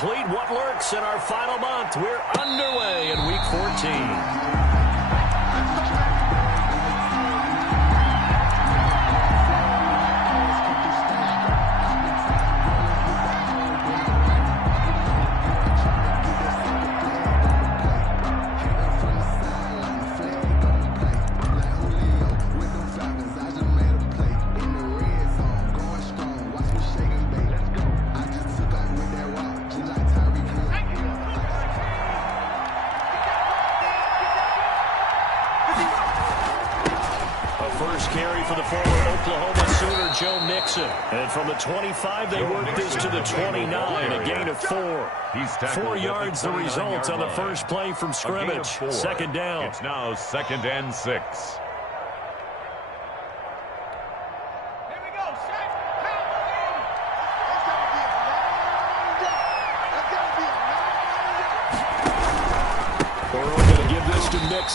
complete what lurks in our final month. We're underway in Week 14. And from the 25, they work this to the 29, a gain of 4. 4 yards the result on the first play from scrimmage. Second down. It's now 2nd and 6.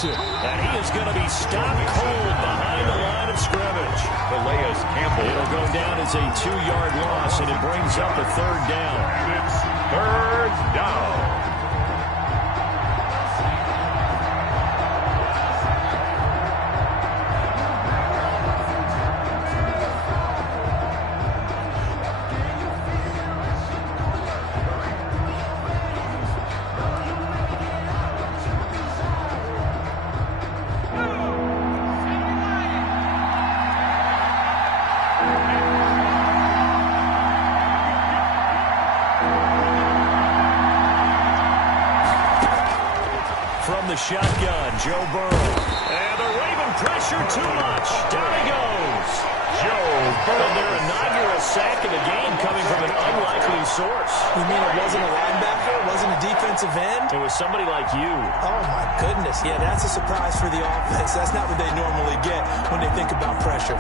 And he is going to be stopped cold behind the line of scrimmage. It'll go down as a 2-yard loss, and it brings up a 3rd down. And it's 3rd down. Shotgun, Joe Burrow. And the Raven pressure too much. Down he goes. Joe Burrow. And their inaugural sack of the game coming from an unlikely source. You mean it wasn't a linebacker? It wasn't a defensive end? It was somebody like you. Oh, my goodness. Yeah, that's a surprise for the offense. That's not what they normally get when they think about pressure.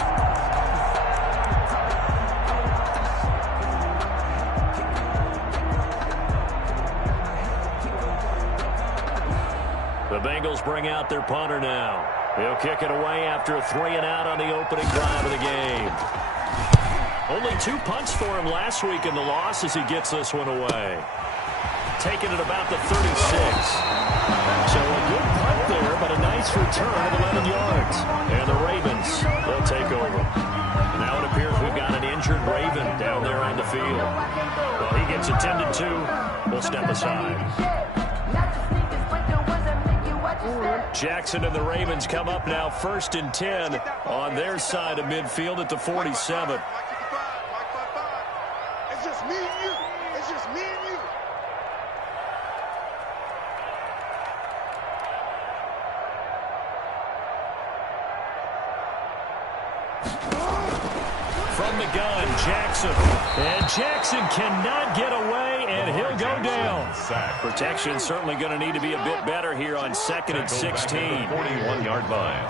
The Bengals bring out their punter now. He'll kick it away after a 3-and-out on the opening drive of the game. Only 2 punts for him last week in the loss as he gets this one away. Taking it about the 36. So a good punt there, but a nice return of 11 yards. And the Ravens, they'll take over. Now it appears we've got an injured Raven down there on the field. Well, he gets attended to. We'll step aside. Jackson and the Ravens come up now 1st and 10 on their side of midfield at the 47. It's just me and you. It's just me and you. From the gun, Jackson. And Jackson cannot get away, and he'll go down. Protection certainly going to need to be a bit better here on 2nd and 16. 41-yard line.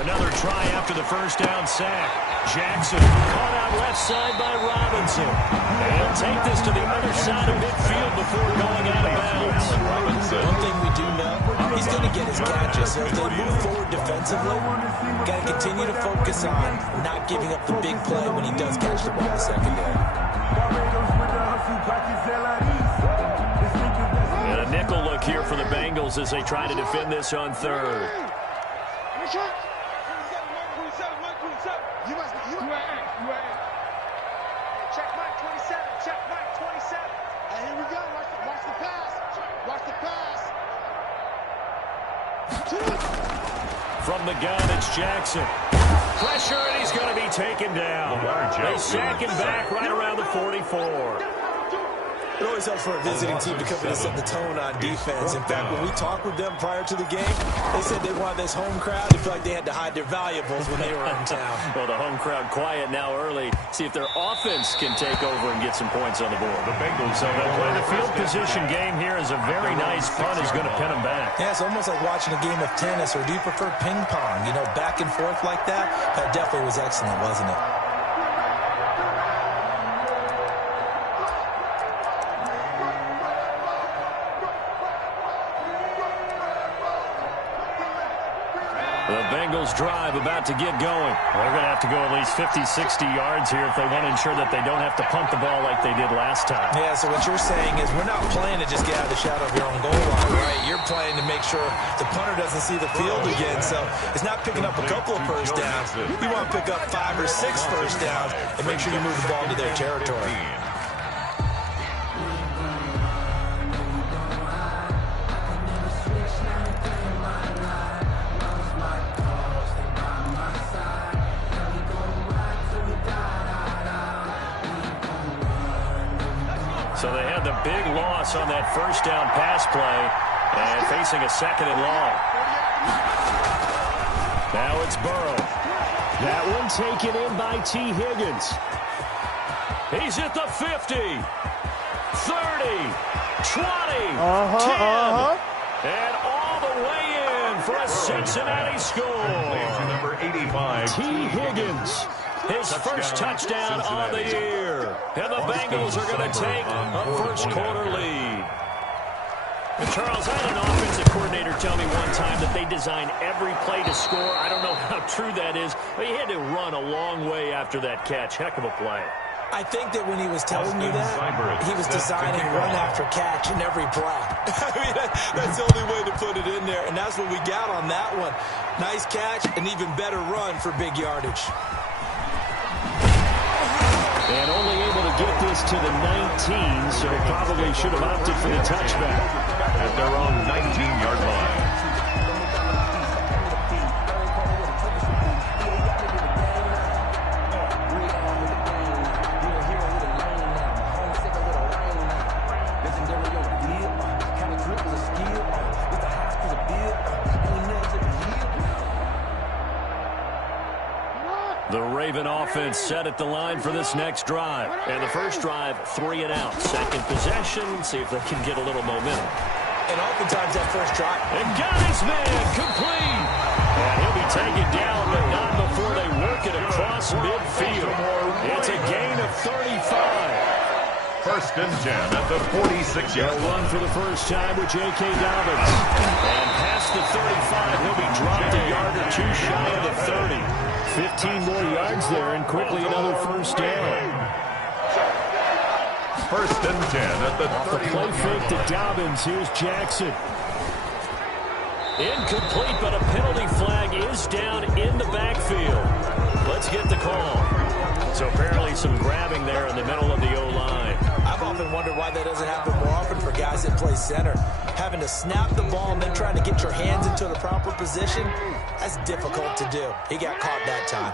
Another try after the first down sack. Jackson caught out left side by Robinson. They'll take this to the other side of midfield before going out of bounds. One thing we do know, he's going to get his catches. So as they move forward defensively, got to continue to focus on not giving up the big play when he does catch the ball in the secondary. And a nickel look here for the Bengals as they try to defend this on 3rd. Check Mike 27. Check Mike 27. And here we go. Watch the pass. Watch the pass. From the gun, it's Jackson. Pressure, and he's going to be taken down. They sack him back right around the 44. It always helps for a visiting team to come in and set the tone on defense. In fact, when we talked with them prior to the game, they said they wanted this home crowd to feel like they had to hide their valuables when they were in town. Well, the home crowd quiet now early. See if their offense can take over and get some points on the board. The Bengals. So they'll play the field position game here as a very nice punt is going to pin them back. Yeah, it's almost like watching a game of tennis, or do you prefer ping pong? You know, back and forth like that? That definitely was excellent, wasn't it? The Bengals drive about to get going. They're going to have to go at least 50, 60 yards here if they want to ensure that they don't have to punt the ball like they did last time. Yeah, so what you're saying is we're not playing to just get out of the shadow of your own goal line, right? You're playing to make sure the punter doesn't see the field again. So it's not picking up a couple of first downs. You want to pick up 5 or 6 first downs and make sure you move the ball into their territory. So they had the big loss on that first down pass play and facing a second and long. Now it's Burrow. That one taken in by T. Higgins. He's at the 50, 30, 20, 10, and all the way in for a Cincinnati score. Number 85. T. Higgins. His first touchdown on the year. And the Bengals are going to take a first-quarter lead. And Charles, I had an offensive coordinator tell me one time that they design every play to score. I don't know how true that is, but he had to run a long way after that catch. Heck of a play. I think that when he was telling me that, he was designing run after catch in every play. I mean, that's the only way to put it in there, and that's what we got on that one. Nice catch, and even better run for big yardage. And only able to get this to the 19, so probably should have opted for the touchback. At their own 19-yard line. The Raven offense set at the line for this next drive. And the first drive, 3 and out. Second possession, see if they can get a little momentum. And oftentimes that first drive. And got his man complete. And he'll be taken down, but not before they work it across midfield. It's a gain of 35. First and 10 at the 46-yard line. Run for the first time with J.K. Dobbins. And past the 35, he'll be dropped a yard or two shy of the 30. 15 more yards there, and quickly another first down. First and 10 at the 30. The play fake to Dobbins. Here's Jackson. Incomplete, but a penalty flag is down in the backfield. Let's get the call. So apparently some grabbing there in the middle of the O-line. I've often wondered why that doesn't happen more often for guys that play center. Having to snap the ball and then trying to get your hands into the proper position, that's difficult to do. He got caught that time.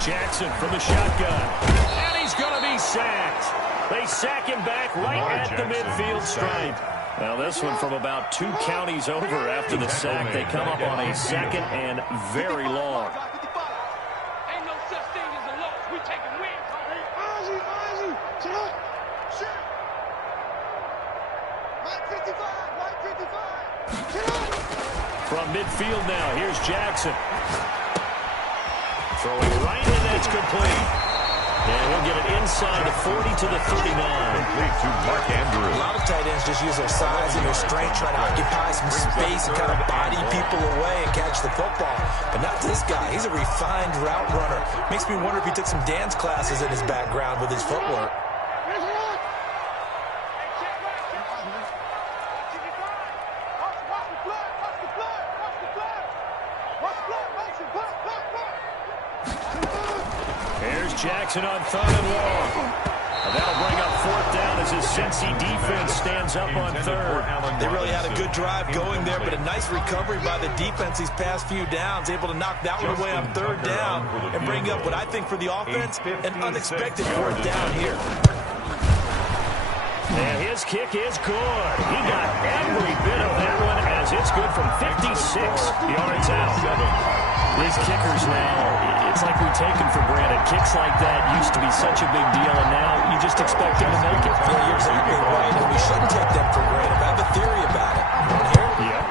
Jackson from the shotgun. And he's going to be sacked. They sack him back right at the midfield stripe. Now this one from about 2 counties over after the sack. They come up on a second and very long. Ain't no such thing as a loss. We taking wins. Ozzy, sit up. Shit. Mike 55. Sit up. From midfield now, here's Jackson. Throwing right in, that's complete. And he'll get it inside the 40 to the 39. Complete to Mark Andrews. A lot of tight ends just use their size and their strength, trying to occupy some space and kind of body people away and catch the football. But not this guy. He's a refined route runner. Makes me wonder if he took some dance classes in his background with his footwork. Jackson on 3rd and long. And that'll bring up 4th down as his Cincy defense stands up on 3rd. They really had a good drive going there, but a nice recovery by the defense these past few downs, able to knock that one away on 3rd down and bring up what I think for the offense, an unexpected 4th down here. And his kick is good. He got every bit of that one as it's good from 56 yards out. These kickers now, it's like we take them for granted. Kicks like that used to be such a big deal, and now you just expect them to make it. Yeah, you're exactly right, and we shouldn't take them for granted. I have a theory about it. You want to hear it? Yeah.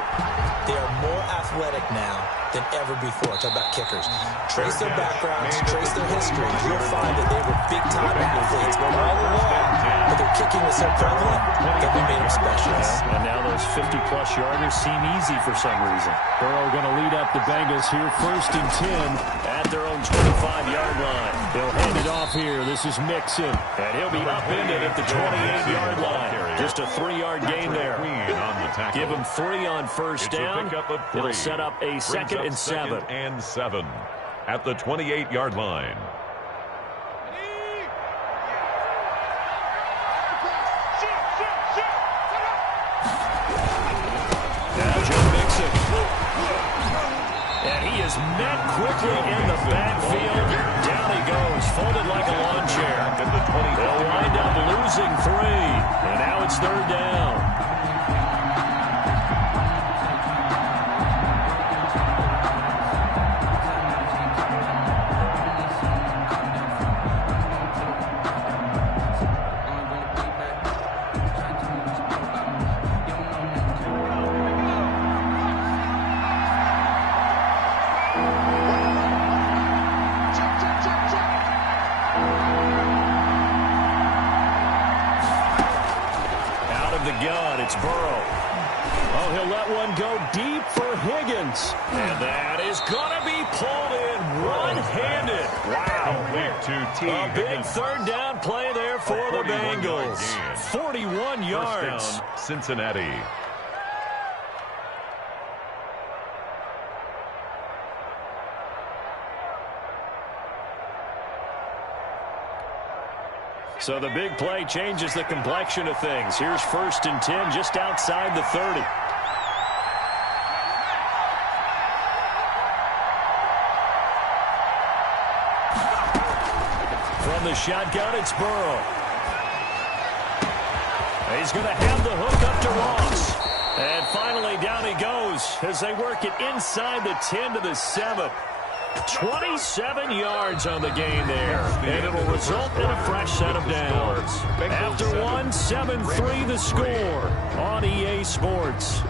They are more athletic now than ever before. Talk about kickers. Trace their backgrounds, trace their history. You'll find that they were big-time athletes all along, but their kicking was so prevalent that we made them specialists. And now those 50-plus yarders seem easy for some reason. Burrow going to lead up the Bengals here, 1st and 10 at their own 25-yard line. He'll hand it off here. This is Mixon. And he'll be upended at the 28-yard line. Just a 3-yard gain there. Give him 3 on first down. It'll set up a 2nd and 7. At the 28-yard line. And he is met quickly in the backfield. Down he goes, folded like a lawn chair. They'll wind up losing 3. And now it's 3rd down. It's Burrow. Oh, he'll let one go deep for Higgins. And that is going to be pulled in one-handed. Wow. A big 3rd down play there for the Bengals. 41 yards. First down, Cincinnati. So the big play changes the complexion of things. Here's 1st and 10 just outside the 30. From the shotgun, it's Burrow. He's going to have the hook up to Ross. And finally down he goes as they work it inside the 10 to the 7. 27 yards on the gain there, and it will result in a fresh set of downs. After 1, 7-3 the score on EA Sports.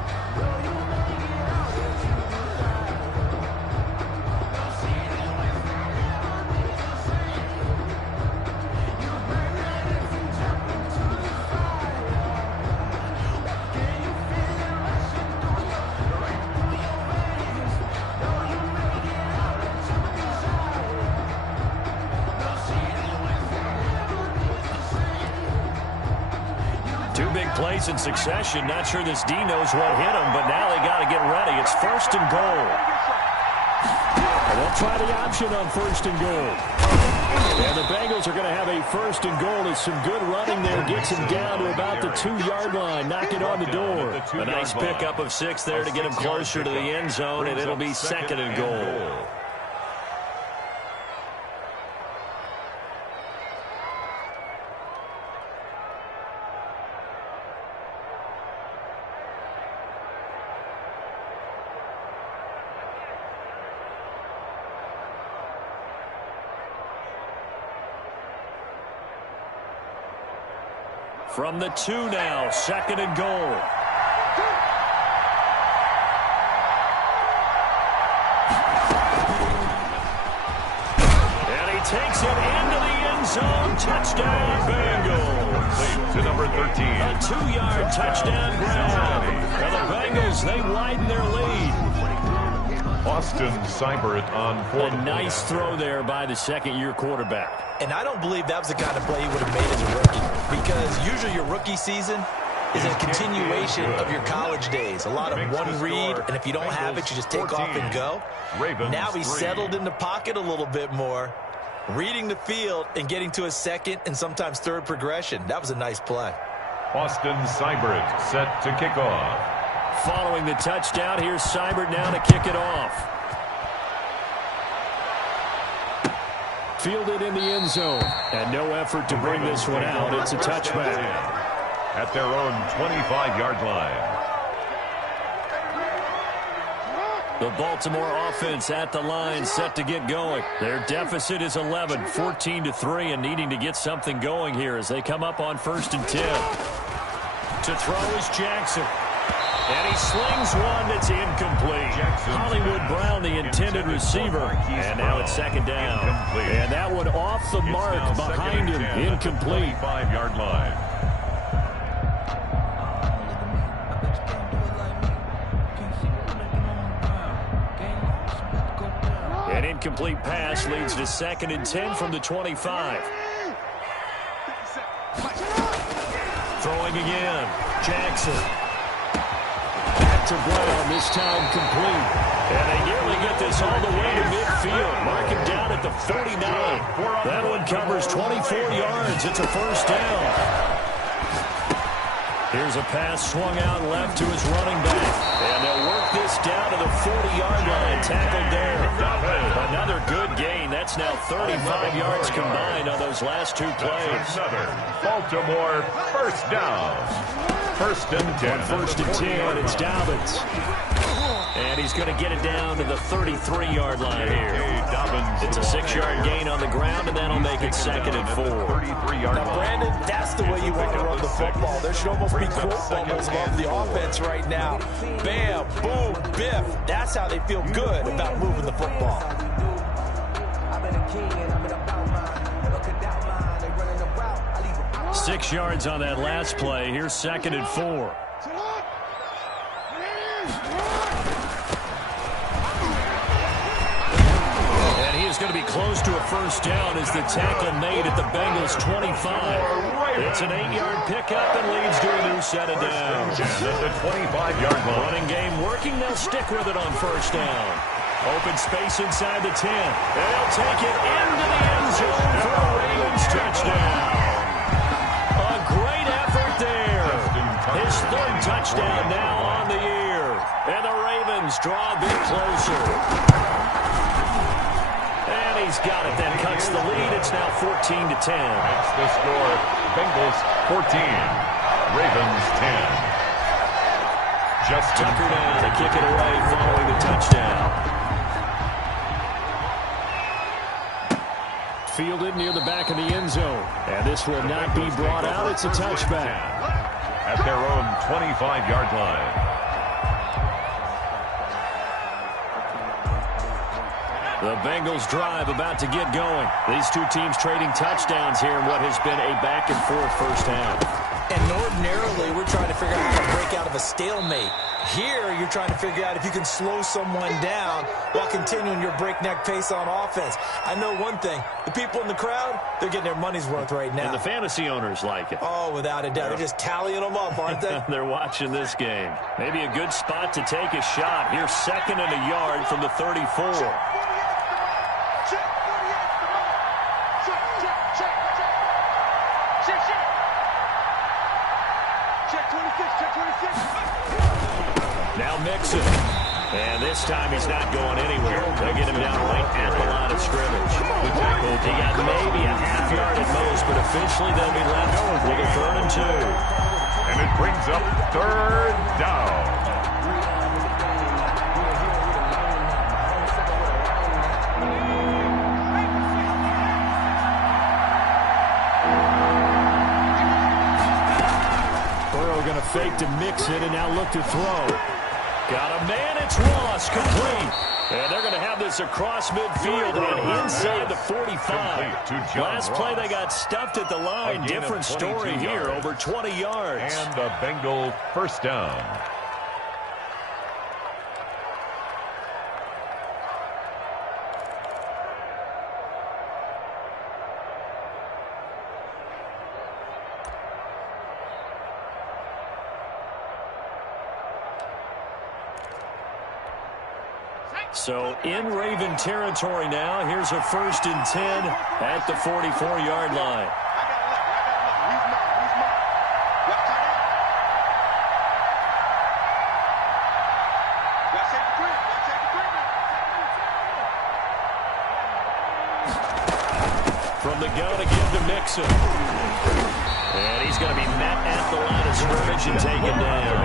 Plays in succession. Not sure this D knows what hit him, but now they got to get ready. It's 1st and goal. They'll try the option on 1st and goal. And the Bengals are going to have a 1st and goal. It's some good running there. Gets him down to about the 2-yard line. Knock it on the door. A nice pickup of 6 there to get him closer to the end zone, and it'll be 2nd and goal. From the 2 now, 2nd and goal. And he takes it into the end zone. Touchdown, Bengals. To number 13. A 2-yard touchdown grab. And the Bengals, they widen their lead. Austin Seibert on 4th. A nice throw there by the 2nd-year quarterback. And I don't believe that was the kind of play he would have made as a rookie, because usually your rookie season is a continuation of your college days. A lot of one read, and if you don't have it, you just take off and go. Now he's settled in the pocket a little bit more, reading the field and getting to a 2nd and sometimes 3rd progression. That was a nice play. Austin Seibert set to kick off. Following the touchdown, here's Seibert now to kick it off. Fielded in the end zone. And no effort to bring this one out. It's a touchback. At their own 25-yard line. The Baltimore offense at the line, set to get going. Their deficit is 11, 14-3, and needing to get something going here as they come up on 1st and 10. To throw is Jackson. And he slings one that's incomplete. Hollywood Brown, the intended receiver. And now it's 2nd down. And that one off the mark behind him. Incomplete. 5-yard line. incomplete pass leads to 2nd and 10 from the 25. Throwing again. Jackson. Back to Brown, this time complete. And they nearly get this all the way to midfield. Mark him down at the 49. That one covers 24 yards. It's a first down. Here's a pass swung out left to his running back. And they'll work this down to the 40-yard line. Tackled there. Another good gain. That's now 35 yards combined on those last two plays. Another Baltimore first down. 1st and 10. On 1st and 10, it's Dobbins. And he's going to get it down to the 33-yard line here. It's a 6-yard gain on the ground, and that'll make it 2nd and 4. Now, Brandon, that's the way you want to run the football. There should almost be quote bubbles above the offense right now. Bam, boom, biff. That's how they feel good about moving the football. 6 yards on that last play. Here's 2nd and 4. And he is going to be close to a first down as the tackle made at the Bengals' 25. It's an 8-yard pickup and leads to a new set of downs. At the 25-yard line. Running game working. They'll stick with it on first down. Open space inside the 10. And they'll take it into the end zone for a Ravens touchdown. A great effort there. His 3rd touchdown now on the year. And the Ravens draw a bit closer. And he's got it. That cuts the lead. It's now 14-10. That's the score. Bengals 14. Ravens 10. Just Tucker now to kick it away following the touchdown. Fielded near the back of the end zone. And this will not be brought out. It's a touchback. At their own 25-yard line. The Bengals drive about to get going. These two teams trading touchdowns here in what has been a back-and-forth first half. And ordinarily, we're trying to figure out how to break out of a stalemate. Here, you're trying to figure out if you can slow someone down while continuing your breakneck pace on offense. I know one thing. The people in the crowd, they're getting their money's worth right now. And the fantasy owners like it. Oh, without a doubt. They're just tallying them up, aren't they? They're watching this game. Maybe a good spot to take a shot. Here's 2nd and a yard from the 34. Now Mixon. And this time he's not going anywhere. They'll get him down right at the line of scrimmage. He got maybe a half yard at most, but officially they'll be left with a 3rd and 2. And it brings up 3rd down. Going to fake to Mixon and now look to throw. Got a man, it's Ross, complete. And they're going to have this across midfield and inside the 45. Last play they got stuffed at the line. Different story here, over 20 yards. And the Bengal first down. So in Raven territory now. Here's a 1st and 10 at the 44-yard line. From the gun to give to Mixon. And he's going to be met at the line of scrimmage and taken down.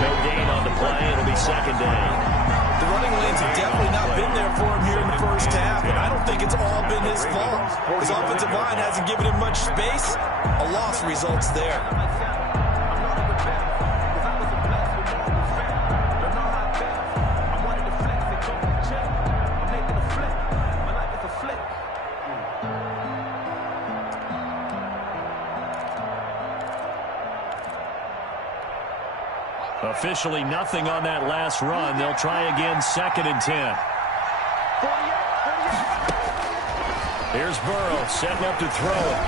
No gain on the play. It'll be 2nd down. The running lanes have definitely not been there for him here in the first half, and I don't think it's all been his fault. His offensive line hasn't given him much space. A loss results there. Officially nothing on that last run. They'll try again, 2nd and 10. Here's Burrow setting up to throw it.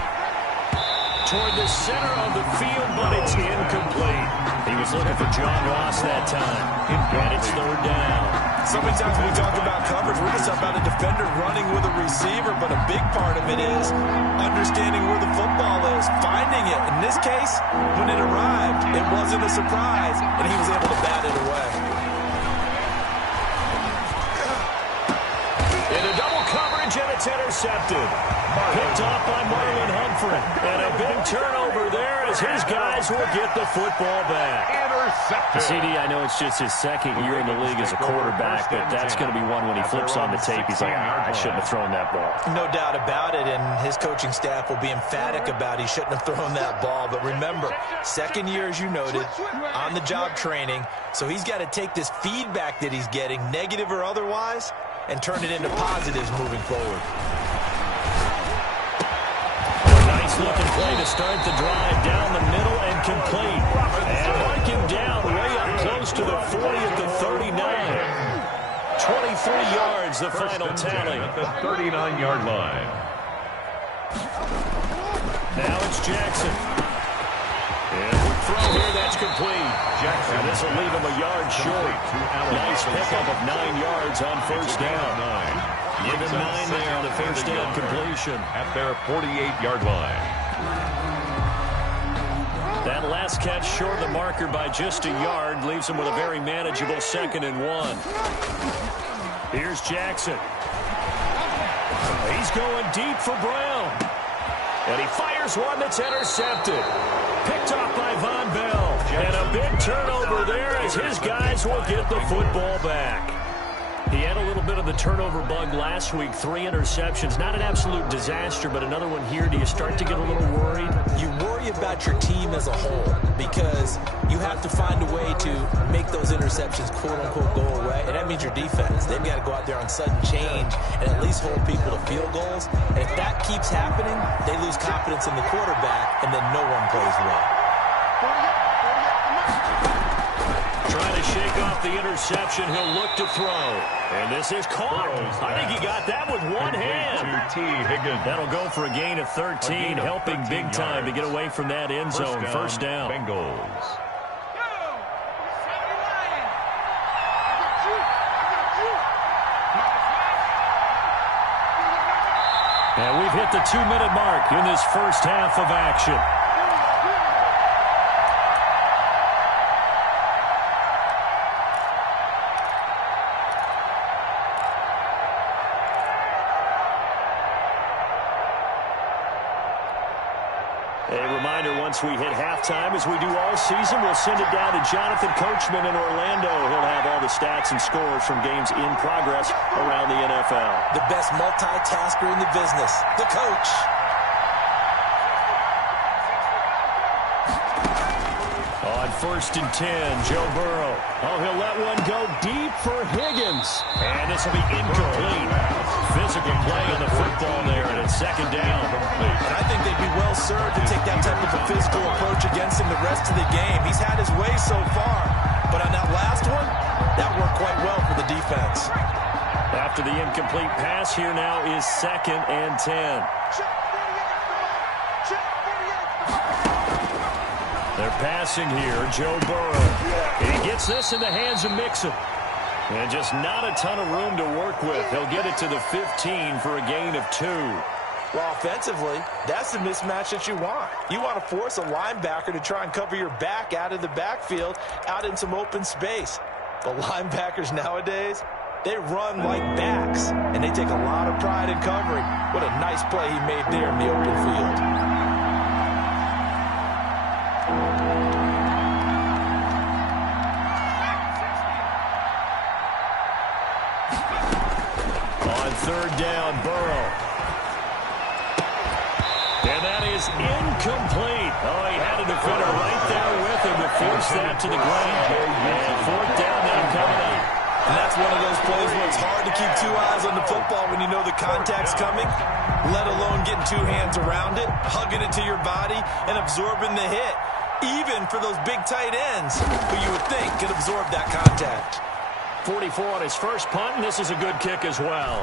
Toward the center of the field, but it's incomplete. He was looking for John Ross that time. And it's third down. So many times when we talk about coverage, we're just about a defender running with a receiver, but a big part of it is understanding where the football is, finding it. In this case, when it arrived, it wasn't a surprise, and he was able to bat it away. In a double coverage, and it's intercepted. Picked off by Marlon Humphrey. And a big turnover there as his guys will get the football back. Intercepted. CD, I know it's just his second year in the league as a quarterback, but that's going to be one when he flips on the tape. He's like, I shouldn't have thrown that ball. No doubt about it, and his coaching staff will be emphatic about he shouldn't have thrown that ball. But remember, second year, as you noted, on-the-job training, so he's got to take this feedback that he's getting, negative or otherwise, and turn it into positives moving forward. Nice looking play to start the drive down the middle and complete. And mark him down way up close to the 40 at the 39. 23 yards, the final tally. At the 39-yard line. Now it's Jackson. And quick throw here, that's complete. Jackson. And this will leave him a yard short. Nice pickup of 9 yards on first down. Give him 9 there on the first down completion. At their 48-yard line. That last catch short of the marker by just a yard leaves him with a very manageable 2nd and 1. Here's Jackson. He's going deep for Brown. And he fires one that's intercepted. Picked off by Von Bell. And a big turnover there as his guys will get the football back. He had a little bit of the turnover bug last week, 3 interceptions. Not an absolute disaster, but another one here. Do you start to get a little worried? You worry about your team as a whole because you have to find a way to make those interceptions, quote-unquote, go away, and that means your defense. They've got to go out there on sudden change and at least hold people to field goals. And if that keeps happening, they lose confidence in the quarterback, and then no one plays well. Trying to shake off the interception. He'll look to throw. And this is caught. I think he got that with one hand. That'll go for a gain of 13, helping big time to get away from that end zone. First down. Bengals. And we've hit the 2-minute mark in this first half of action. Once we hit halftime, as we do all season, we'll send it down to Jonathan Coachman in Orlando. He'll have all the stats and scores from games in progress around the NFL. The best multitasker in the business, the coach. On 1st and 10, Joe Burrow. Oh, he'll let one go deep for Higgins. And this will be incomplete. Physical play on the football there, and it's 2nd down. And I think they'd be well served to take that type of a physical approach against him the rest of the game. He's had his way so far, but on that last one, that worked quite well for the defense. After the incomplete pass, here now is 2nd and 10. They're passing here, Joe Burrow. And he gets this in the hands of Mixon. And just not a ton of room to work with. He'll get it to the 15 for a gain of 2. Well, offensively, that's the mismatch that you want. You want to force a linebacker to try and cover your back out of the backfield, out in some open space. But linebackers nowadays, they run like backs, and they take a lot of pride in covering. What a nice play he made there in the open field. On 3rd down, Burrow. And that is incomplete. Oh, he had a defender right there with him to force that to the ground. And 4th down now coming up. And that's one of those plays where it's hard to keep 2 eyes on the football when you know the contact's coming, let alone getting 2 hands around it, hugging it to your body, and absorbing the hit. Even for those big tight ends who you would think could absorb that contact. 44 on his first punt, and this is a good kick as well.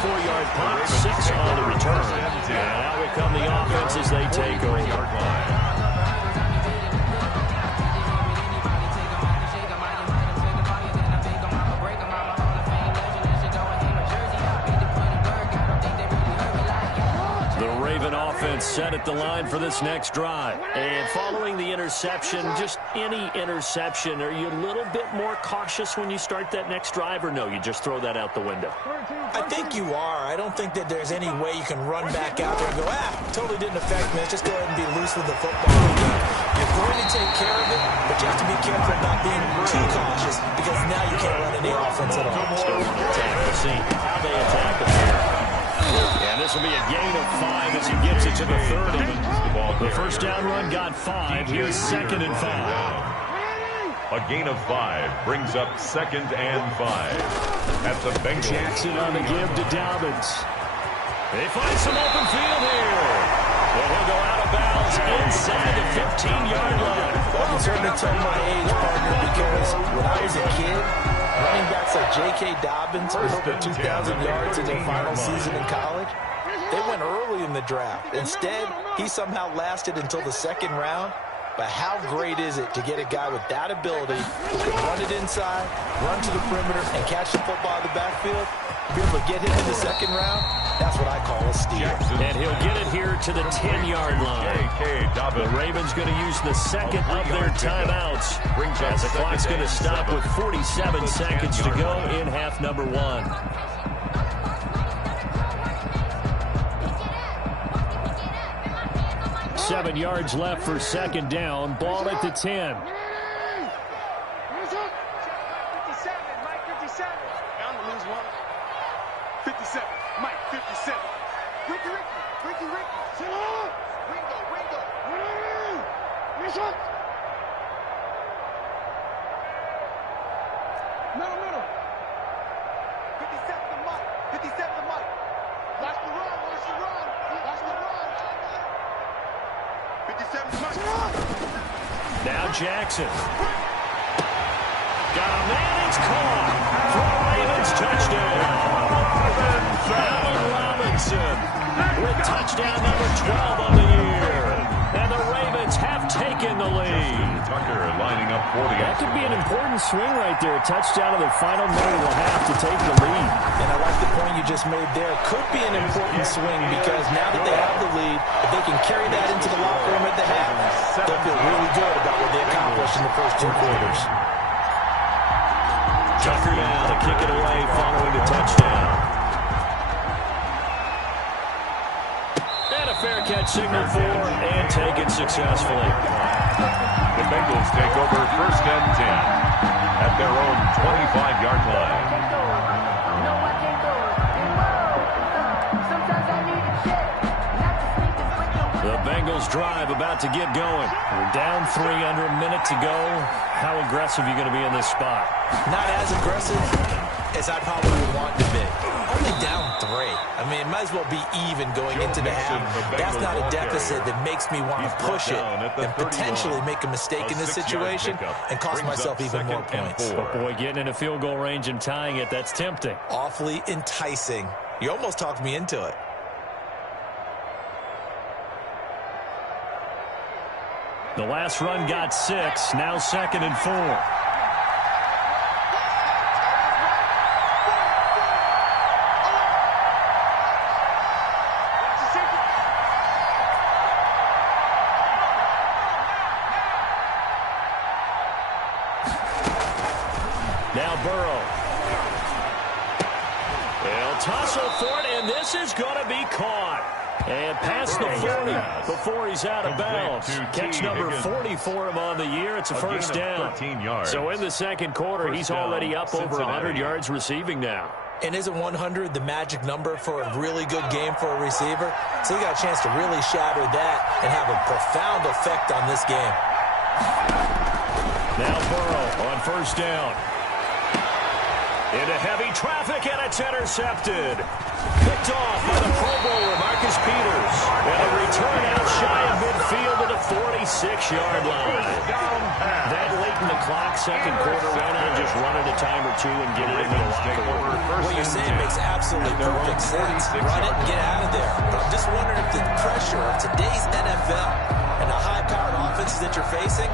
24-yard punt, 6 on the return. And out will come the offense as they take over. Offense set at the line for this next drive. And following the interception, just any interception, are you a little bit more cautious when you start that next drive, or no, you just throw that out the window? I think you are. I don't think that there's any way you can run back out there and go, totally didn't affect me. Let's just go ahead and be loose with the football. You're going to take care of it, but you have to be careful about being too cautious because now you can't run any offense at all. Still want to attack. We'll see how they attack it here. And this will be a gain of 5 as he gets it to the 30. The first down run got 5. Here's 2nd and 5. A gain of 5 brings up 2nd and 5. At the Bengals. Jackson on the give to Dobbins. They find some open field here. And he'll go out of bounds inside the 15-yard line. Well, I can certainly tell my age, partner, because when I was a kid, running backs like J.K. Dobbins with over 2,000 yards in their final season in college, they went early in the draft. Instead, he somehow lasted until the 2nd round. But how great is it to get a guy with that ability who can run it inside, run to the perimeter, and catch the football in the backfield? Be able to get him in the 2nd round, that's what I call a steal. And he'll get it here to the 10-yard line. The Ravens going to use the 2nd of their timeouts as the clock's going to stop with 47 seconds to go in half number 1. 7 yards left for 2nd down. Ball at the 10. 57, Mike 57. Bound to lose one. 57, Mike 57. Ricky. Sit up. Ringo. Middle. 57 to Mike. Watch the run. 57 to Mike. Now Jackson. Got a man, it's caught. For Ravens touchdown. Allen Robinson with touchdown number 12 on the year. And the Ravens have taken the lead. Tucker lining up for the That could be an important swing right there. A touchdown in the final minute and a half to take the lead. And I like the point you just made there. Could be an important swing because now that they have the lead, if they can carry that into the locker room at the half, they'll feel really good about what they accomplished in the first 2 quarters. Tucker now to kick it away following the touchdown. And a fair catch signal for and taken successfully. The Bengals take over 1st and 10 at their own 25-yard line. The Bengals drive about to get going. We're down 3 under a minute to go. How aggressive are you going to be in this spot? Not as aggressive as I probably would want to be. Only down 3. I mean, it might as well be even going into the half. That's not a deficit that makes me want to push it and potentially make a mistake in this situation and cost myself even more points. But boy, getting in a field goal range and tying it, that's tempting. Awfully enticing. You almost talked me into it. The last run got 6. Now 2nd and 4. Now Burrow. They'll tussle for it, and this is going to be caught. And past the 40 before he's out of bounds. Catch number 40 for him on the year. It's a first down. So in the 2nd quarter, he's already up over 100 yards receiving now. And isn't 100 the magic number for a really good game for a receiver? So he got a chance to really shatter that and have a profound effect on this game. Now Burrow on first down. Into heavy traffic, and it's intercepted. Picked off by the Pro Bowler, Marcus Peters. And a return out shy of midfield. midfield to the 46-yard line. That late in the clock, second quarter, why not just run it a time or two and get it into the locker room? What you're saying makes absolutely perfect sense. Run it and get out of there. But I'm just wondering if the pressure of today's NFL and the high-powered offenses that you're facing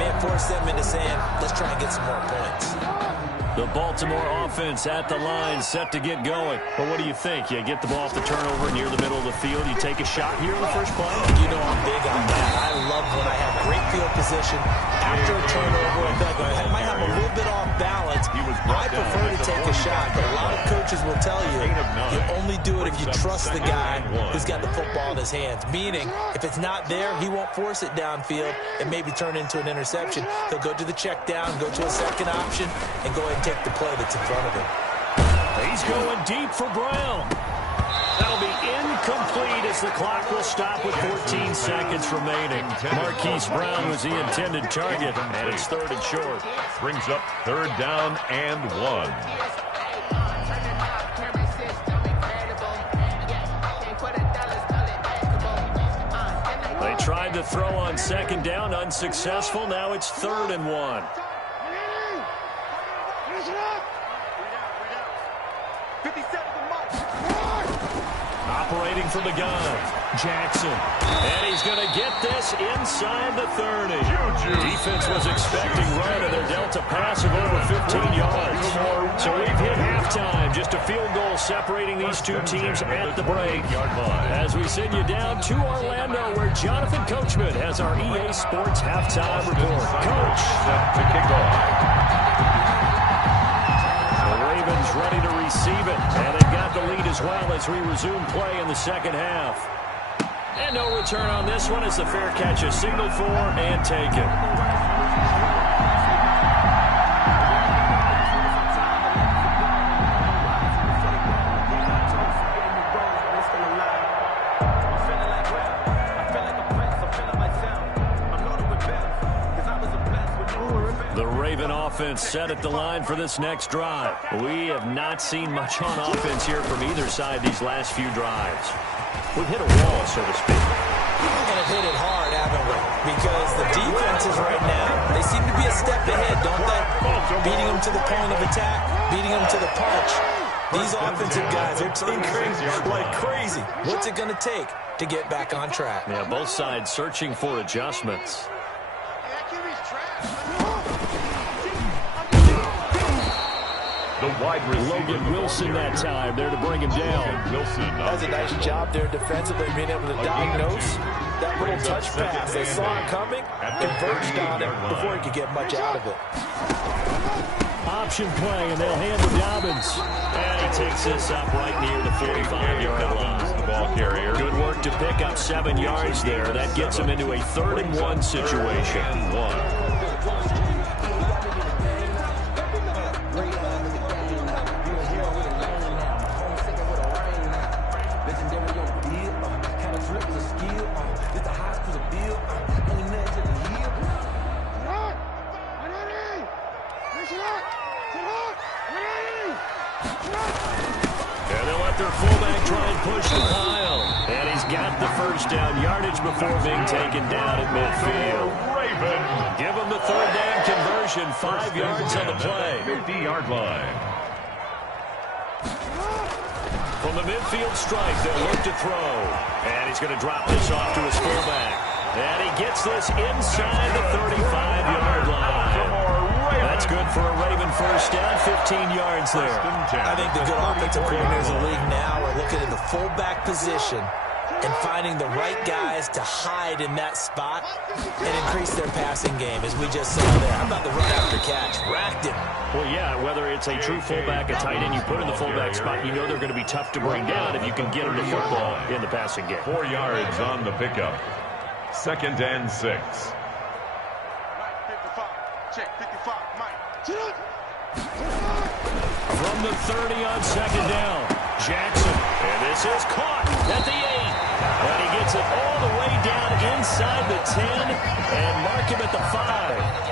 may force them into saying, let's try and get some more points. The Baltimore offense at the line, set to get going. But what do you think? You get the ball off the turnover near the middle of the field. You take a shot here in the first play? You know I'm big on that. I love when I have great field position after a turnover. I might have a little bit off balance. I prefer to take a shot, but a lot of coaches will tell you you only do it if you trust the guy who's got the football in his hands. Meaning, if it's not there, he won't force it downfield and maybe turn into an interception. He'll go to the check down, go to a second option, and go ahead and take the play that's in front of him. He's going deep for Brown. That'll be incomplete as the clock will stop with 14 seconds remaining. Marquise Brown was the intended target, and it's third and short. Brings up third down and 1. They tried to throw on second down, unsuccessful. Now it's third and 1. Operating from the gun, Jackson. And he's going to get this inside the 30. Defense was expecting run, and they're dealt a pass of over 15 yards. So we've hit halftime. Just a field goal separating these two teams at the break. As we send you down to Orlando, where Jonathan Coachman has our EA Sports halftime report. Coach. Set to kick off. Ready to receive it, and they've got the lead as well as we resume play in the second half. And no return on this one as the fair catch is signaled for and taken. Offense set at the line for this next drive. We have not seen much on offense here from either side these last few drives. We've hit a wall, so to speak. And have hit it hard, haven't we? Because the defenses right now, they seem to be a step ahead, don't they? Beating them to the point of attack, beating them to the punch. These offensive guys are tinkering like crazy. What's it going to take to get back on track? Yeah, both sides searching for adjustments. The wide receiver. Logan Wilson that time there to bring him down. Wilson. That's a nice job there defensively, being able to diagnose that little touch pass. They saw it coming, converged on it before he could get much out of it. Option play, and they'll hand to Dobbins. And he takes this up right near the 45-yard line. The ball carrier. Good work to pick up 7 yards there. That gets him into a 3rd-and-1 situation. Their fullback try and push the pile. And he's got the first down yardage before being taken down at midfield. Give him the 3rd down conversion, 5 yards on the play. 50-yard line. From the midfield stripe, they'll look to throw. And he's going to drop this off to his fullback. And he gets this inside the 35-yard line. That's good for a Raven first down, 15 yards there. I think the good offensive coordinators in the league now are looking at the fullback position and finding the right guys to hide in that spot and increase their passing game, as we just saw there. How about the run after catch? Racked him. Well, yeah, whether it's a true fullback, a tight end you put in the fullback spot, you know they're going to be tough to bring down if you can get them the football in the passing game. 4 yards on the pickup. 2nd and 6. Check 55, Mike. From the 30 on 2nd down, Jackson. And this is caught at the 8. And he gets it all the way down inside the 10 and mark him at the 5.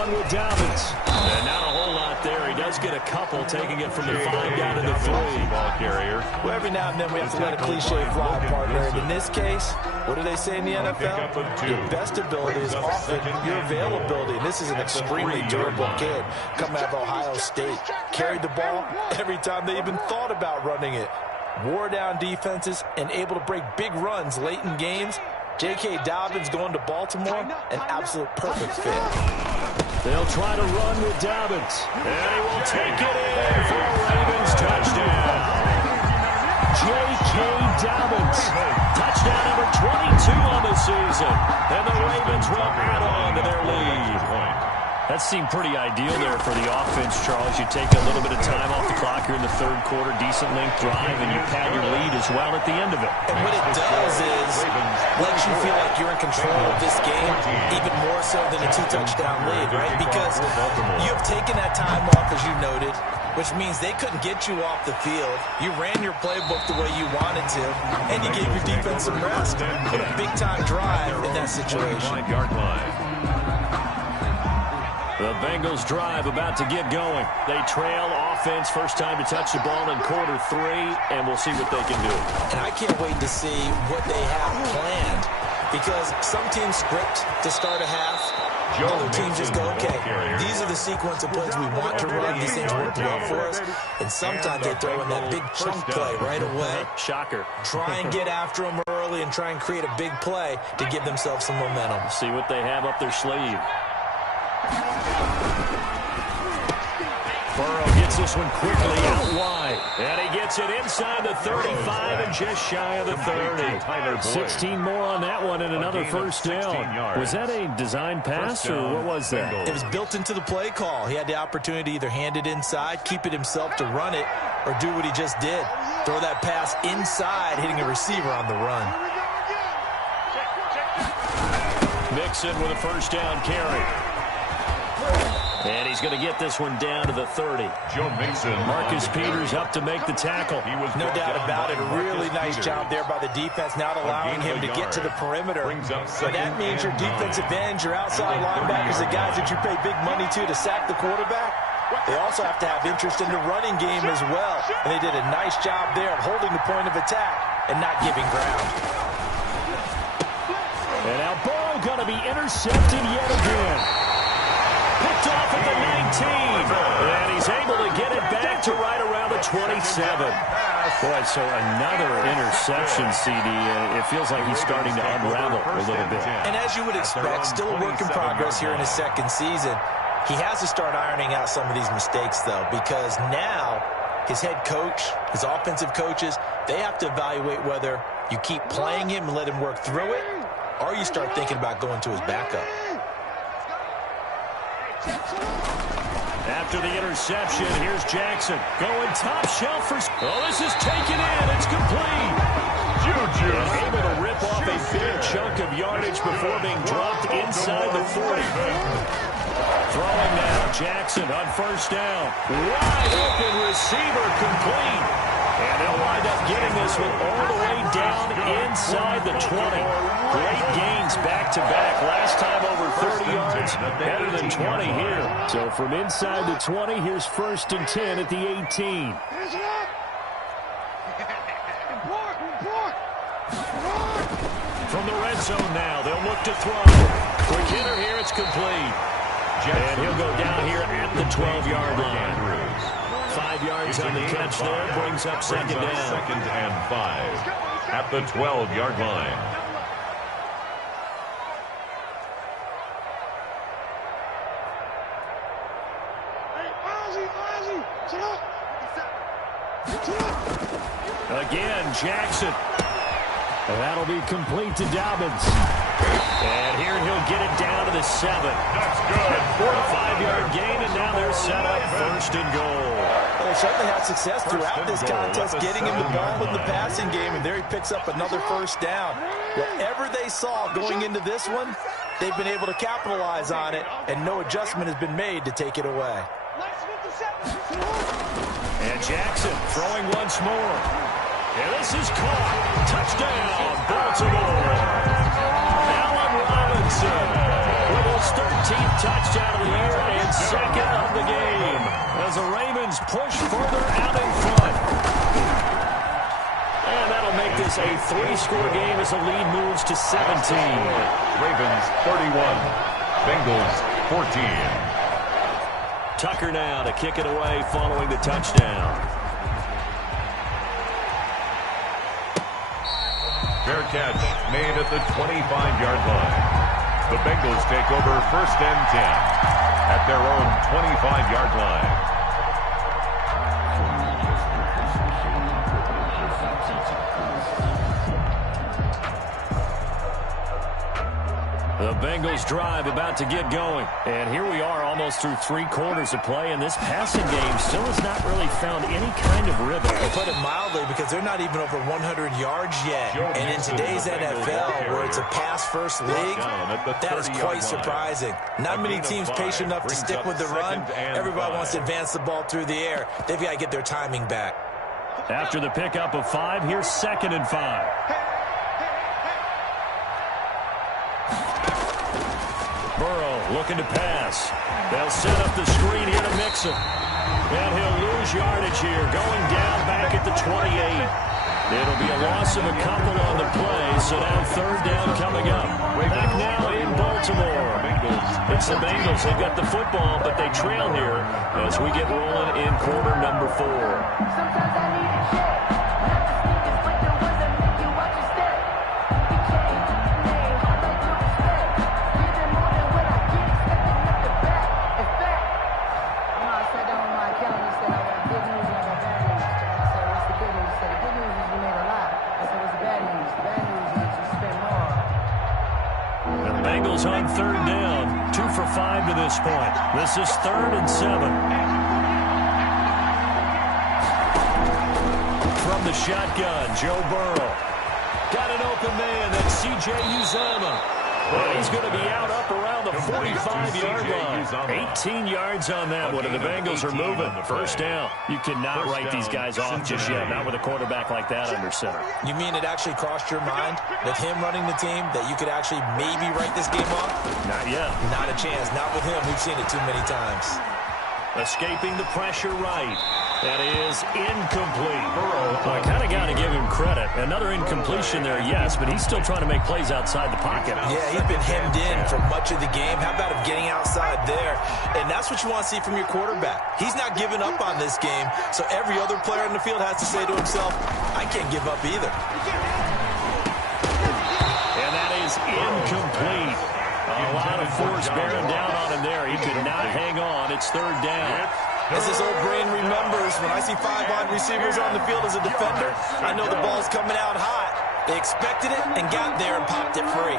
run with Dobbins. And not a whole lot there. He does get a couple, taking it from the 5 down to the 3. Ball carrier. Well, every now and then we have to let a cliche fly, partner. And in this case, what do they say in the NFL? Your best ability is often your availability. And this is an extremely durable kid coming out of Ohio State. Carried the ball every time they even thought about running it. Wore down defenses and able to break big runs late in games. J.K. Dobbins going to Baltimore, an absolute perfect fit. They'll try to run with Dobbins. And he will take it in for a Ravens touchdown. J.K. Dobbins. Touchdown number 22 on the season. And the Ravens will add on to their lead. That seemed pretty ideal there for the offense, Charles. You take a little bit of time off the clock here in the third quarter, decent length drive, and you pad your lead as well at the end of it. And what it does is lets you feel like you're in control of this game, even more so than a 2-touchdown lead, right? Because you have taken that time off, as you noted, which means they couldn't get you off the field. You ran your playbook the way you wanted to, and you gave your defense some rest. Put a big-time drive in that situation. 5-yard line. The Bengals drive about to get going. They trail offense, first time to touch the ball in quarter 3, and we'll see what they can do. And I can't wait to see what they have planned, because some teams script to start a half. Other teams just go, okay, these are the sequence of plays we want to run. These things work well for us. And sometimes they throw in that big chunk play right away. Shocker. Try and get after them early and try and create a big play to give themselves some momentum. See what they have up their sleeve. Burrow gets this one quickly out wide. And he gets it inside the 35 and just shy of the 30. 16 more on that one and another first down. Was that a design pass or what was that? It was built into the play call. He had the opportunity to either hand it inside, keep it himself to run it, or do what he just did. Throw that pass inside, hitting a receiver on the run. Mixon with a first down carry. And he's going to get this one down to the 30. Joe Mixon. Marcus Peters up to make the tackle. He was no doubt about it. A really nice job there by the defense, not allowing him to get to the perimeter. So that means your defensive ends, your outside linebackers, the guys that you pay big money to sack the quarterback, they also have to have interest in the running game as well. And they did a nice job there of holding the point of attack and not giving ground. And now Burrow going to be intercepted yet again. Picked off at the 19. And he's able to get it back to right around the 27. Boy, so another interception, CD. It feels like he's starting to unravel a little bit. And as you would expect, still a work in progress here in his second season. He has to start ironing out some of these mistakes, though, because now his head coach, his offensive coaches, they have to evaluate whether you keep playing him and let him work through it, or you start thinking about going to his backup. After the interception, here's Jackson going top shelf for... Oh, this is taken in. It's complete. Juju able to rip off a big chunk of yardage before being dropped inside the 40. Throwing now, Jackson on first down. Wide open receiver complete. And they'll wind up getting this one all the way down inside the 20. Great gains back-to-back. Last time over 30 yards, better than 20 here. So from inside the 20, here's first and 10 at the 18. From the red zone now, they'll look to throw. Quick hitter here, it's complete. And he'll go down here at the 12-yard line. 5 yards on the catch there, brings up second down. Second and 5 at the 12-yard line. Again, Jackson. That'll be complete to Dobbins. And here he'll get it down to the 7. That's good. 4 to 5-yard gain, and now they're set up first and goal. Well, they certainly had success throughout this contest, getting him the ball in the passing game, and there he picks up another first down. Whatever they saw going into this one, they've been able to capitalize on it, and no adjustment has been made to take it away. And Jackson throwing once more. And this is caught. Touchdown, Baltimore. Allen Robinson with His 13th touchdown of the year and second of the game as the Ravens push further out in front. And that'll make this a 3-score game as the lead moves to 17. Ravens 31, Bengals 14. Tucker now to kick it away following the touchdown. Fair catch made at the 25-yard line. The Bengals take over 1st and 10 at their own 25-yard line. The Bengals drive about to get going. And here we are almost through 3 quarters of play, and this passing game still has not really found any kind of rhythm. To put it mildly, because they're not even over 100 yards yet. And in today's NFL, where it's a pass-first league, that is quite surprising. Not many teams patient enough to stick with the run. Everybody wants to advance the ball through the air. They've got to get their timing back. After the pickup of 5, here's 2nd and 5. Burrow looking to pass. They'll set up the screen here to mix him. And he'll lose yardage here, going down back at the 28. It'll be a loss of a couple on the play, so now 3rd down coming up. Back now in Baltimore. It's the Bengals. They've got the football, but they trail here as we get rolling in quarter number 4. Sometimes I need a check. Not the sneakers, but the ones that make you watch your step. You change your name, I like your respect. Giving more than what I get, stepping up the back. In fact, I sat down with my accountant and said, I got good news and I got bad news. I said, what's the good news? He said, the good news is you made a lot. I said, what's the bad news? The bad news is you spent more. The Bengals on 3rd down. 2 for 5 to this point. This is 3rd and 7. From the shotgun, Joe Burrow. Got an open man. That's C.J. Uzomah. And he's going to be out up around the 45-yard line. 18 yards on that one, and the Bengals are moving. 1st down. You cannot write these guys off just yet, not with a quarterback like that under center. You mean it actually crossed your mind with him running the team that you could actually maybe write this game off? Not yet. Not a chance. Not with him. We've seen it too many times. Escaping the pressure right. That is incomplete. I kind of got to give him credit. Another incompletion there, yes, but he's still trying to make plays outside the pocket. Yeah, he's been hemmed in for much of the game. How about him getting outside there? And that's what you want to see from your quarterback. He's not giving up on this game, so every other player in the field has to say to himself, I can't give up either. And that is incomplete. A lot of force bearing down on him there. He could not hang on. It's 3rd down. As this old brain remembers, when I see 5 wide receivers on the field as a defender, I know the ball's coming out hot. They expected it and got there and popped it free.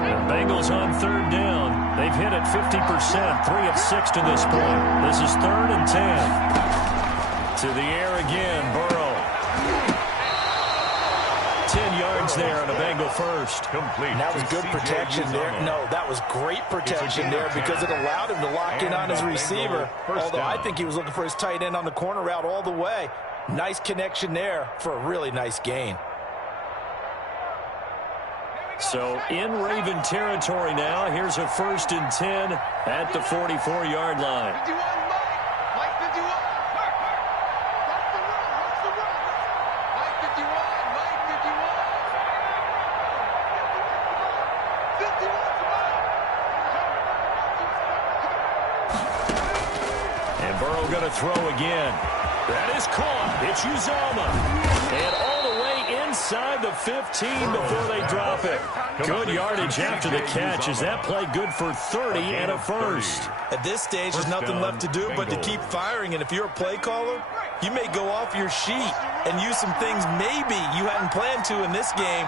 The Bengals on 3rd down. They've hit it 50%, 3 of 6 to this point. This is 3rd and 10. To the air again, Burrow. 10 yards there on a Bengal first. Complete. That was good protection there. No, that was great protection there because it allowed him to lock in on his receiver. Although I think he was looking for his tight end on the corner route all the way. Nice connection there for a really nice gain. So in Raven territory now. Here's a 1st and 10 at the 44-yard line. Going to throw again. That is caught. It's Uzomah. And all the way inside the 15 before they drop it. Good yardage after the catch. Is that play good for 30 and a 1st? At this stage, there's nothing left to do but to keep firing. And if you're a play caller, you may go off your sheet and use some things maybe you hadn't planned to in this game.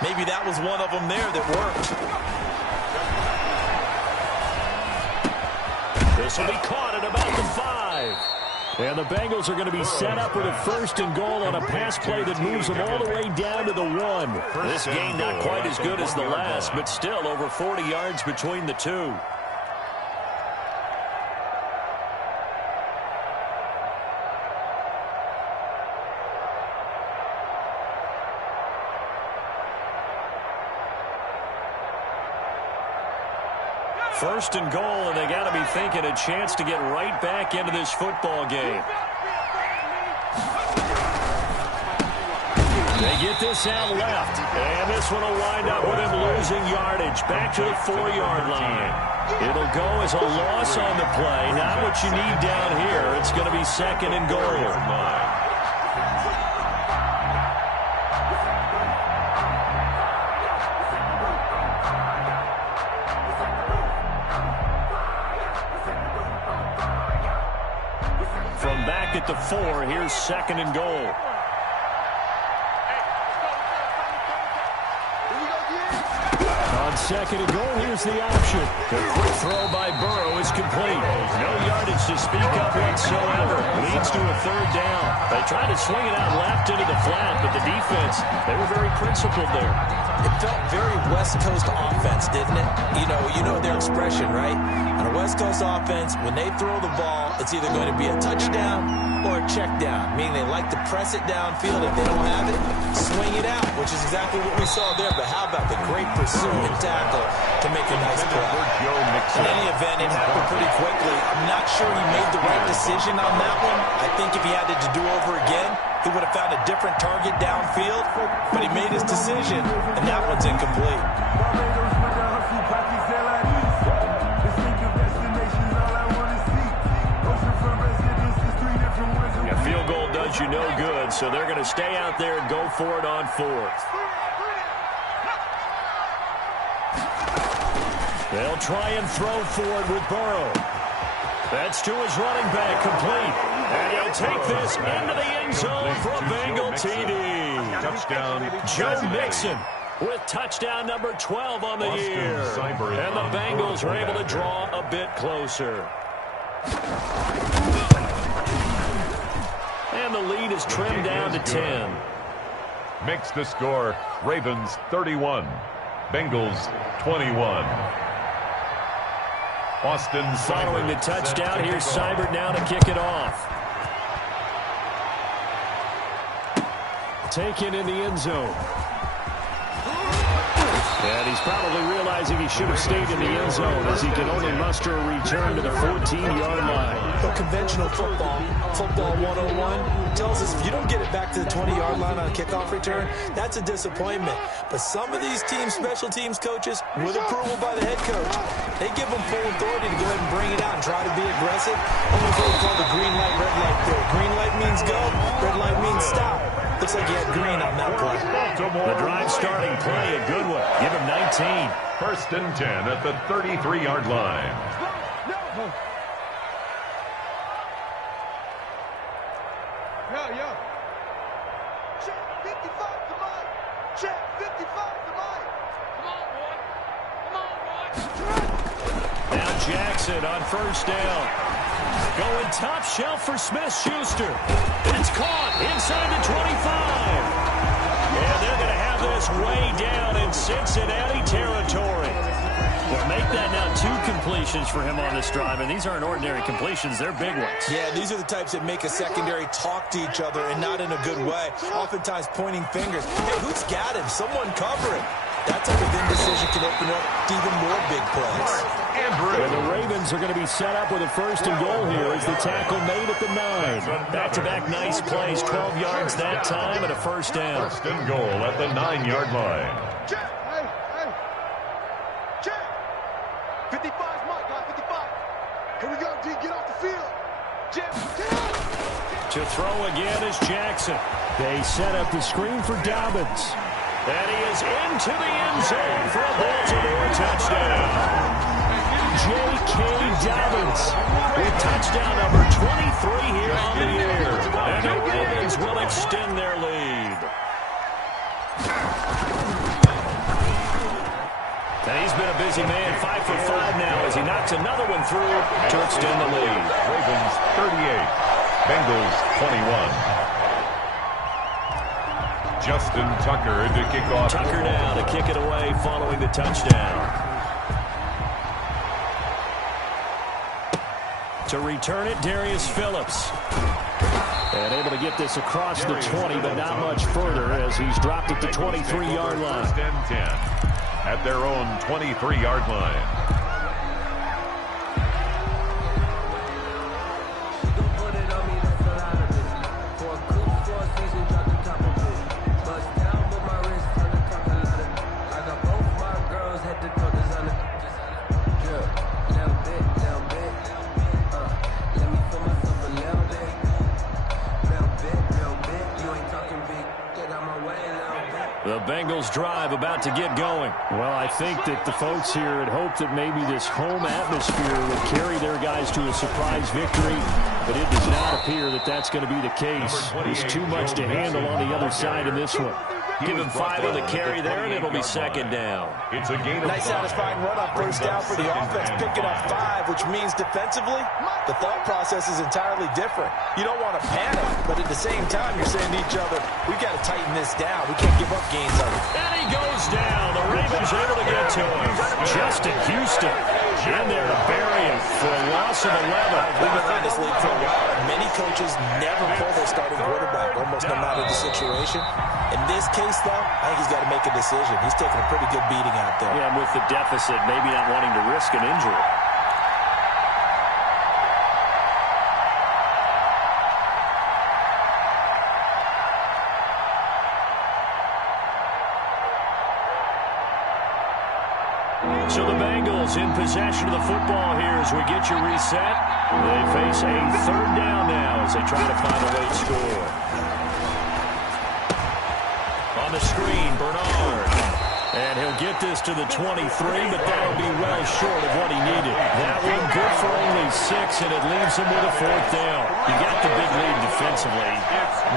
Maybe that was one of them there that worked. This will be caught at about the 5. And the Bengals are going to be set up with a 1st and goal on a pass play that moves them all the way down to the 1. This game not quite as good as the last, but still over 40 yards between the two. First and goal, and they got to be thinking a chance to get right back into this football game. They get this out left, and this one will wind up with him losing yardage back to the 4-yard line. It'll go as a loss on the play. Not what you need down here. It's going to be second and goal. From back at the 4, here's second and goal. On second and goal, here's the option. The quick throw by Burrow is complete. No yardage to speak of whatsoever. Leads to a third down. They tried to swing it out left into the flat, but the defense, they were very principled there. It felt very West Coast offense, didn't it? You know their expression, right? On a West Coast offense, when they throw the ball, it's either going to be a touchdown or a check down, meaning they like to press it downfield. If they don't have it, swing it out, which is exactly what we saw there. But how about the great pursuit and tackle to make a nice play? In any event, it happened pretty quickly. I'm not sure he made the right decision on that one. I think if he had it to do over again, he would have found a different target downfield, but he made his decision, and that one's incomplete. A field goal does you no good, so they're going to stay out there and go for it on 4th. They'll try and throw for it with Burrow. That's to his running back, complete. And he'll take this into the end zone for a Bengal TD. Touchdown, Joe Mixon with touchdown number 12 on the year. And the Bengals are able to draw a bit closer. And the lead is trimmed down to 10. Makes the score Ravens 31, Bengals 21. Austin following the touchdown. Here's Seibert now to kick it off. Taken in the end zone. And he's probably realizing he should have stayed in the end zone as he can only muster a return to the 14-yard line. But conventional football 101, tells us if you don't get it back to the 20-yard line on a kickoff return, that's a disappointment. But some of these teams, special teams coaches, with approval by the head coach, they give them full authority to go ahead and bring it out and try to be aggressive. Almost what we call the green light, red light there. Green light means go, red light means stop. Looks like he had green on that play. The drive starting play, a good one. Give him 19. First and 10 at the 33-yard line. Yo. Check 55 to Mike. Check 55 to Mike. Come on, boy. Now Jackson on first down. Going top shelf for Smith-Schuster. It's caught inside the 25. And they're going to have this way down in Cincinnati territory. Well, make that now 2 completions for him on this drive, and these aren't ordinary completions. They're big ones. Yeah, these are the types that make a secondary talk to each other, and not in a good way. Oftentimes pointing fingers. Hey, who's got him? Someone cover it. That type of indecision can open up to even more big plays. And the Ravens are going to be set up with a first and goal here as the tackle made at the 9. Back-to-back nice plays, 12 yards that time and a first down. First and goal at the 9-yard line. Check. Hey. Check. 55's Mike, guy. 55. Here we go, D. Get off the field. Jim. To throw again is Jackson. They set up the screen for Dobbins. And he is into the end zone for a Baltimore touchdown. J.K. Dobbins with touchdown number 23 here on the year. And the Ravens will extend their lead. And he's been a busy man, 5 for 5 now as he knocks another one through to extend the lead. Ravens 38, Bengals 21. Justin Tucker to kick off. Tucker now to kick it away following the touchdown. To return it, Darius Phillips. And able to get this across the 20, but not much further as he's dropped at the 23-yard line. First and 10 at their own 23-yard line. The Bengals drive about to get going. Well, I think that the folks here had hoped that maybe this home atmosphere would carry their guys to a surprise victory, but it does not appear that that's going to be the case. There's too much to handle on the other side in this one. Give him 5 on the carry there, and it'll be second down. It's a gain of Nice satisfying run on first down for the offense, picking up 5, which means defensively, the thought process is entirely different. You don't want to panic, but at the same time, you're saying to each other, we've got to tighten this down. We can't give up gains on it. And he goes down. The Ravens able to get to him. Justin Houston in there to bury him for a loss of 11. We've been around this league for a while, and many coaches never pull their starting quarterback, almost no matter the situation. In this case, though, I think he's got to make a decision. He's taking a pretty good beating out there. Yeah, with the deficit, maybe not wanting to risk an injury. So the Bengals in possession of the football here as we get you reset. They face a third down now as they try to find a late score. On the screen, Bernard. And he'll get this to the 23, but that'll be well short of what he needed. That one good for only 6, and it leaves him with a fourth down. You got the big lead defensively.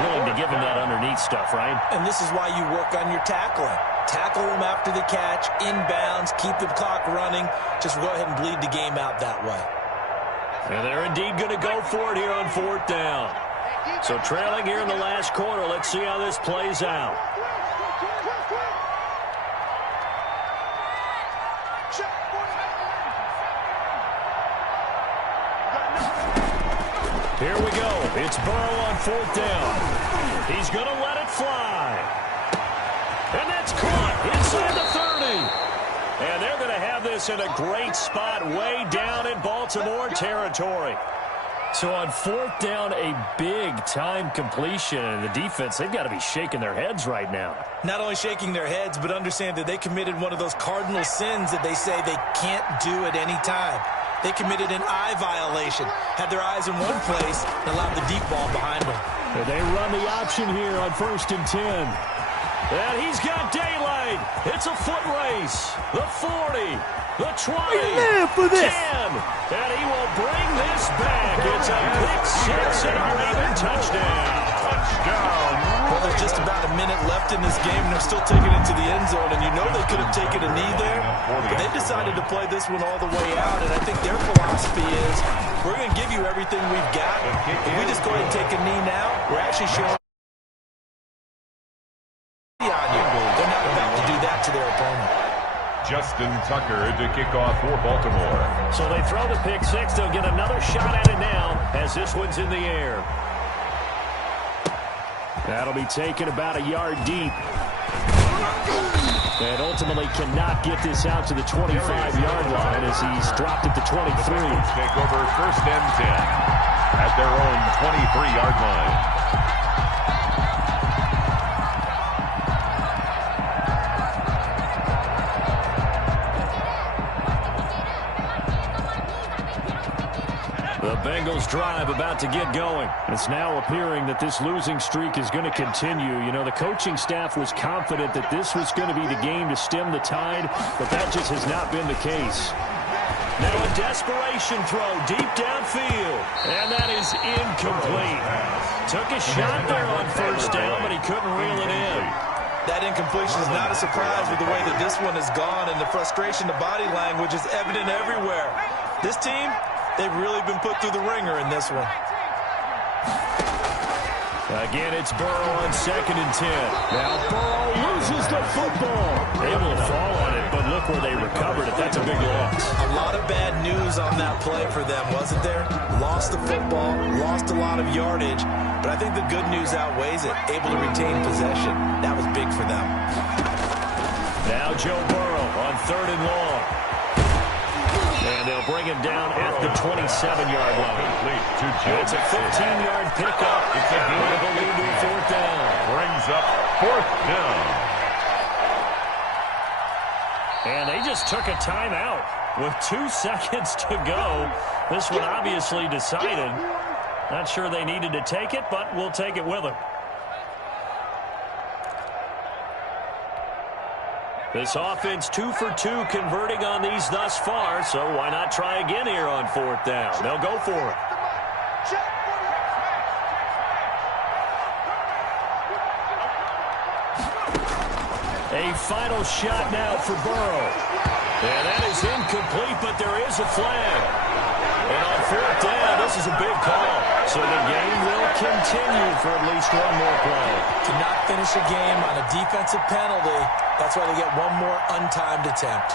Willing to give him that underneath stuff, right? And this is why you work on your tackling. Tackle them after the catch, inbounds, keep the clock running. Just go ahead and bleed the game out that way. And they're indeed going to go for it here on fourth down. So trailing here in the last quarter, let's see how this plays out. Here we go. It's Burrow on fourth down. He's going to let it fly. And that's caught inside the 30. And they're going to have this in a great spot way down in Baltimore territory. So on fourth down, a big-time completion. And the defense, they've got to be shaking their heads right now. Not only shaking their heads, but understand that they committed one of those cardinal sins that they say they can't do at any time. They committed an eye violation, had their eyes in one place, and allowed the deep ball behind them. And they run the option here on 1st and 10. And he's got daylight. It's a foot race. The 40, the 20, for this. 10. And he will bring this back. It's a pick 6 and a Raven touchdown. Well, there's just about a minute left in this game, and they're still taking it to the end zone. And you know they could have taken a knee there, but they decided to play this one all the way out. And I think their philosophy is, we're going to give you everything we've got. If we just go ahead and take a knee now, we're actually showing on you. They're not about to do that to their opponent. Justin Tucker to kick off for Baltimore. So they throw the pick 6. They'll get another shot at it now as this one's in the air. That'll be taken about a yard deep. And ultimately cannot get this out to the 25-yard line as he's dropped at the 23. Take over 1st and 10 at their own 23-yard line. The Bengals drive about to get going. It's now appearing that this losing streak is going to continue. You know, the coaching staff was confident that this was going to be the game to stem the tide, but that just has not been the case. Now a desperation throw deep downfield. And that is incomplete. Took a shot there on first down, but he couldn't reel it in. That incompletion is not a surprise with the way that this one has gone, and the frustration, the body language is evident everywhere. This team, they've really been put through the ringer in this one. Again, it's Burrow on 2nd and 10. Now Burrow loses the football. Able to fall on it, but look where they recovered it. That's a big loss. A lot of bad news on that play for them, wasn't there? Lost the football, lost a lot of yardage, but I think the good news outweighs it. Able to retain possession. That was big for them. Now Joe Burrow on 3rd and long. And they'll bring him down at the 27-yard line. It's a 15-yard pickup. It's a It'll lead to a 4th down. Brings up 4th down. And they just took a timeout with 2 seconds to go. This one obviously decided. Not sure they needed to take it, but we'll take it with them. This offense 2 for 2 converting on these thus far, so why not try again here on 4th down? They'll go for it. A final shot now for Burrow. And that is incomplete, but there is a flag. And on 4th down, this is a big call. So the game will continue for at least one more play. To not finish a game on a defensive penalty, that's why they get one more untimed attempt.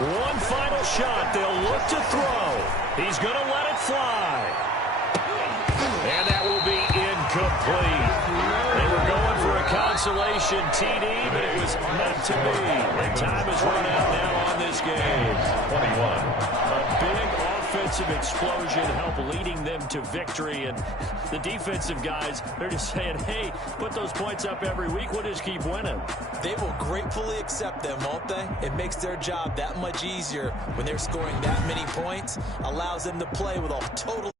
One final shot. They'll look to throw. He's going to let it fly. And that will be incomplete. They were going for a consolation TD, but it was meant to be. And time has run out now on this game. 21. A big offensive explosion helped leading them to victory. And the defensive guys, they're just saying, hey, put those points up every week. We'll just keep winning. They will gratefully accept them, won't they? It makes their job that much easier when they're scoring that many points. Allows them to play with a total